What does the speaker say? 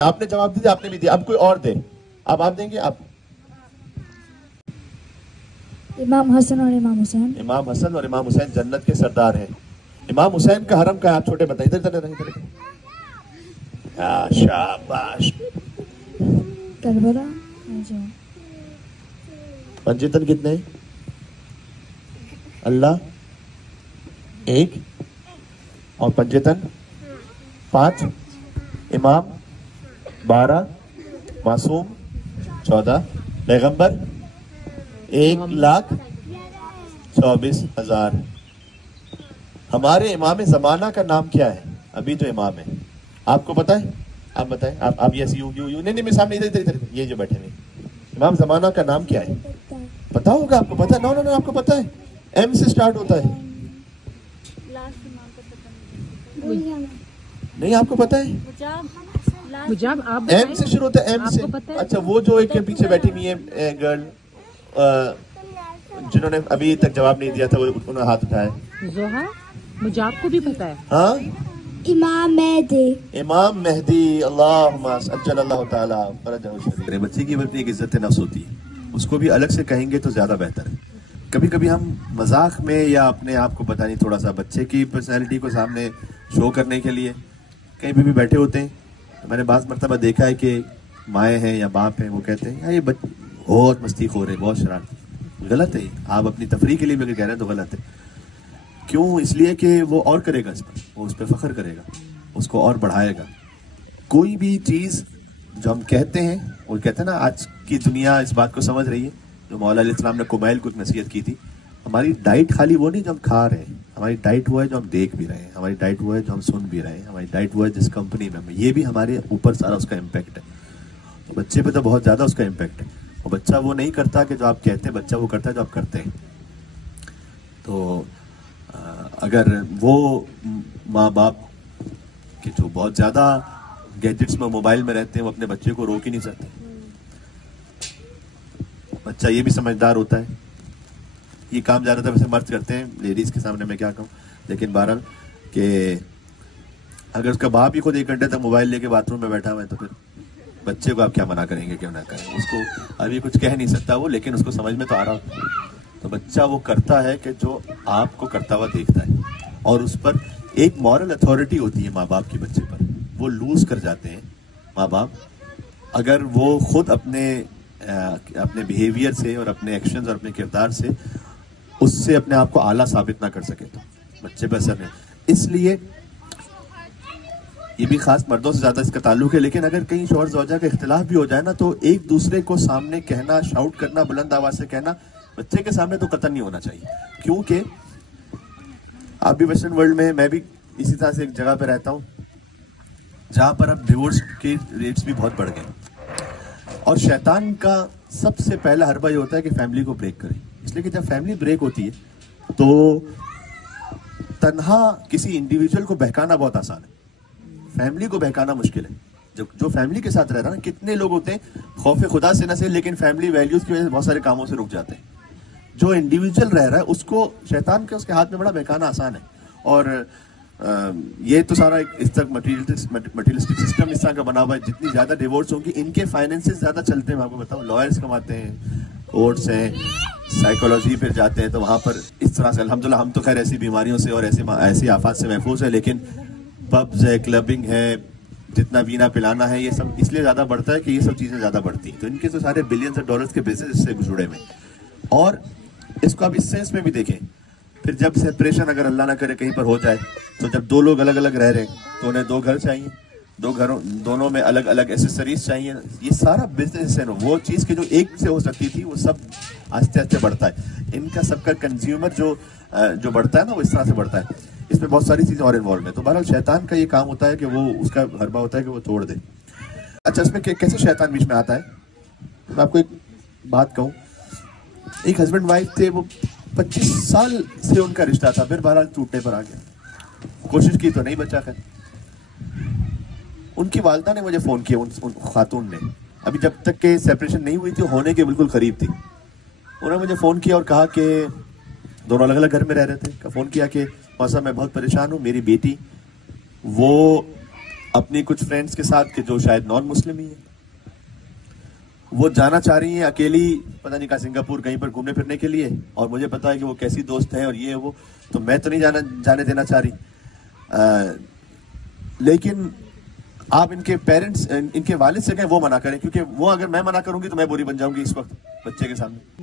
आपने जवाब दिया, आपने भी दिया, अब कोई और दे। अब आप देंगे? आप इमाम हसन और इमाम हुसैन। इमाम हसन और इमाम हुसैन जन्नत के सरदार हैं। इमाम हुसैन का हरम का आप छोटे बताइए। इधर इधर इधर। शाबाश। करबला। पंजीतन कितने? अल्लाह एक और पंजीतन 5, इमाम 12, मासूम 14, पैगंबर 1,24,000। हमारे इमाम जमाना का नाम क्या है? अभी जो इमाम है आपको पता है? आप बताएं। आप यस यू नहीं मेरे सामने इधर इधर ये जो बैठे हैं इमाम जमाना का नाम क्या है? पता होगा आपको? पता? नो नो नो आपको पता है? एम से स्टार्ट होता है। नहीं आपको पता है? मुजाब आप एम से शुरू होता है। एम से। अच्छा वो जो एक के पीछे बैठी हुई है गर्ल जिन्होंने अभी तक जवाब नहीं दिया था, वो उन्होंने हाथ उठाया। जोहा, मुजाब को भी पता है। हाँ, इमाम मेहदी। इमाम मेहदी। अल्लाहुम्मा अज्जलल्लाहु ताला फरजहु शरीफ। बच्चे की अपनी एक इज्जत नफ्स होती है, उसको भी अलग से कहेंगे तो ज्यादा बेहतर है। कभी कभी हम मजाक में या अपने आप को पता नहीं थोड़ा सा बच्चे की पर्सनैलिटी को सामने शो करने के लिए कहीं भी बैठे होते हैं। तो मैंने बात मरतबा देखा है कि माएँ हैं या बाप हैं, वो कहते हैं यार ये बहुत मस्ती खो रहे, बहुत शरारती। गलत है। आप अपनी तफरीह के लिए भी कह रहे हैं तो गलत है। क्यों? इसलिए कि वो और करेगा, इस पर वो उस पर फख्र करेगा, उसको और बढ़ाएगा। कोई भी चीज़ जो हम कहते हैं, वो कहते हैं ना, आज की दुनिया इस बात को समझ रही है जो मौला अलैहिस्सलाम ने कुमैल को नसीहत की थी। हमारी डाइट खाली वो नहीं जो हम खा रहे हैं, हमारी डाइट वो है जो हम देख भी रहे हैं, हमारी डाइट वो है जो हम सुन भी रहे हैं, हमारी डाइट वो है जिस कंपनी में हम, ये भी हमारे ऊपर सारा उसका इम्पैक्ट है। तो बच्चे पे तो बहुत ज़्यादा उसका इम्पैक्ट है। और बच्चा वो नहीं करता कि जो आप कहते हैं, बच्चा वो करता है जो आप करते हैं। तो अगर वो माँ बाप के जो बहुत ज़्यादा गैजेट्स में, मोबाइल में रहते हैं, वो अपने बच्चे को रोक ही नहीं सकते। बच्चा ये भी समझदार होता है। ये काम ज़्यादातर वैसे मर्द करते हैं, लेडीज़ के सामने मैं क्या कहूँ, लेकिन बहरहाल कि अगर उसका बाप ही खुद 1 घंटे तक मोबाइल लेके बाथरूम में बैठा हुआ है तो फिर बच्चे को आप क्या मना करेंगे, क्यों ना करें? उसको अभी कुछ कह नहीं सकता वो, लेकिन उसको समझ में तो आ रहा होता है। तो बच्चा वो करता है कि जो आपको करता हुआ देखता है, और उस पर एक मॉरल अथॉरिटी होती है माँ बाप की बच्चे पर। वो लूज कर जाते हैं माँ बाप अगर वो खुद अपने बिहेवियर से और अपने एक्शंस और अपने किरदार से उससे अपने आप को आला साबित ना कर सके तो बच्चे पर असर नहीं। इसलिए ये भी खास मर्दों से ज्यादा इसका ताल्लुक है। लेकिन अगर कहीं शौहर ज़ौजा का इख्तिलाफ भी हो जाए ना, तो एक दूसरे को सामने कहना, शाउट करना, बुलंद आवाज से कहना बच्चे के सामने तो कतई नहीं होना चाहिए। क्योंकि आप भी वेस्टर्न वर्ल्ड में, मैं भी इसी तरह से एक जगह पे रहता हूँ जहां पर अब डिवोर्स के रेट्स भी बहुत बढ़ गए। और शैतान का सबसे पहला हरबा ये होता है कि फैमिली को ब्रेक करे। इसलिए कि जब फैमिली ब्रेक होती है तो तन्हा किसी इंडिविजुअल को बहकाना बहुत आसान है, फैमिली को बहकाना मुश्किल है। जो फैमिली के साथ रह रहा है ना, कितने लोग होते हैं खौफ खुदा से न से, लेकिन फैमिली वैल्यूज की वजह से बहुत सारे कामों से रुक जाते हैं। जो इंडिविजुअल रह रहा है उसको शैतान के उसके हाथ में बड़ा बहकाना आसान है। और ये तो सारा इस तक मटीरियलिस्टिक सिस्टम इस तरह का बना हुआ है। जितनी ज्यादा डिवोर्स होंगी, इनके फाइनेंसेस ज्यादा चलते हैं। मैं आपको बताऊं, लॉयर्स कमाते हैं, कोर्ट्स हैं, साइकोलॉजी फिर जाते हैं, तो वहां पर इस तरह से अल्हम्दुलिल्लाह हम तो खैर ऐसी बीमारियों से और ऐसी आफत से महफूज है। लेकिन पब्स है, क्लबिंग है, जितना पीना पिलाना है, ये सब इसलिए ज्यादा बढ़ता है कि ये सब चीजें ज्यादा बढ़ती हैं। तो इनके तो सारे बिलियंस ऑफ डॉलर्स के बिजनेस इससे जुड़े हुए। और इसको आप इस सेंस में भी देखें, फिर जब सेपरेशन अगर अल्लाह ना करे कहीं पर हो जाए, तो जब 2 लोग अलग अलग रह रहे तो उन्हें 2 घर चाहिए, 2 घरों दोनों में अलग अलग एसेसरीज चाहिए। ये सारा बिजनेस है ना, वो चीज की जो एक से हो सकती थी वो सब आस्ते आस्ते बढ़ता है। इनका सबका कंज्यूमर जो बढ़ता है ना, वो इस तरह से बढ़ता है। इसमें बहुत सारी चीजें और इन्वॉल्व है। तो बहरहाल शैतान का ये काम होता है कि वो उसका हरबा होता है कि वो तोड़ दे। अच्छा, इसमें कैसे शैतान बीच में आता है? मैं आपको एक बात कहूँ, एक हस्बैंड वाइफ थे, वो 25 साल से उनका रिश्ता था, फिर बहरहाल टूटने पर आ गया। कोशिश की तो नहीं बचा। खैर उनकी वालदा ने मुझे फोन किया, उन खातून ने, अभी जब तक के सेपरेशन नहीं हुई थी, होने के बिल्कुल करीब थी। उन्होंने मुझे फोन किया और कहा कि दोनों अलग अलग घर में रह रहे थे। फोन किया कि मौसा मैं बहुत परेशान हूँ, मेरी बेटी वो अपनी कुछ फ्रेंड्स के साथ कि जो शायद नॉन मुस्लिम ही है, वो जाना चाह रही हैं अकेली, पता नहीं कहा सिंगापुर कहीं पर घूमने फिरने के लिए, और मुझे पता है कि वो कैसी दोस्त है और ये है वो, तो मैं तो नहीं जाने देना चाह रही। लेकिन आप इनके पेरेंट्स, इनके वालिद से कहें वो मना करें, क्योंकि वो अगर मैं मना करूंगी तो मैं बुरी बन जाऊंगी इस वक्त बच्चे के सामने।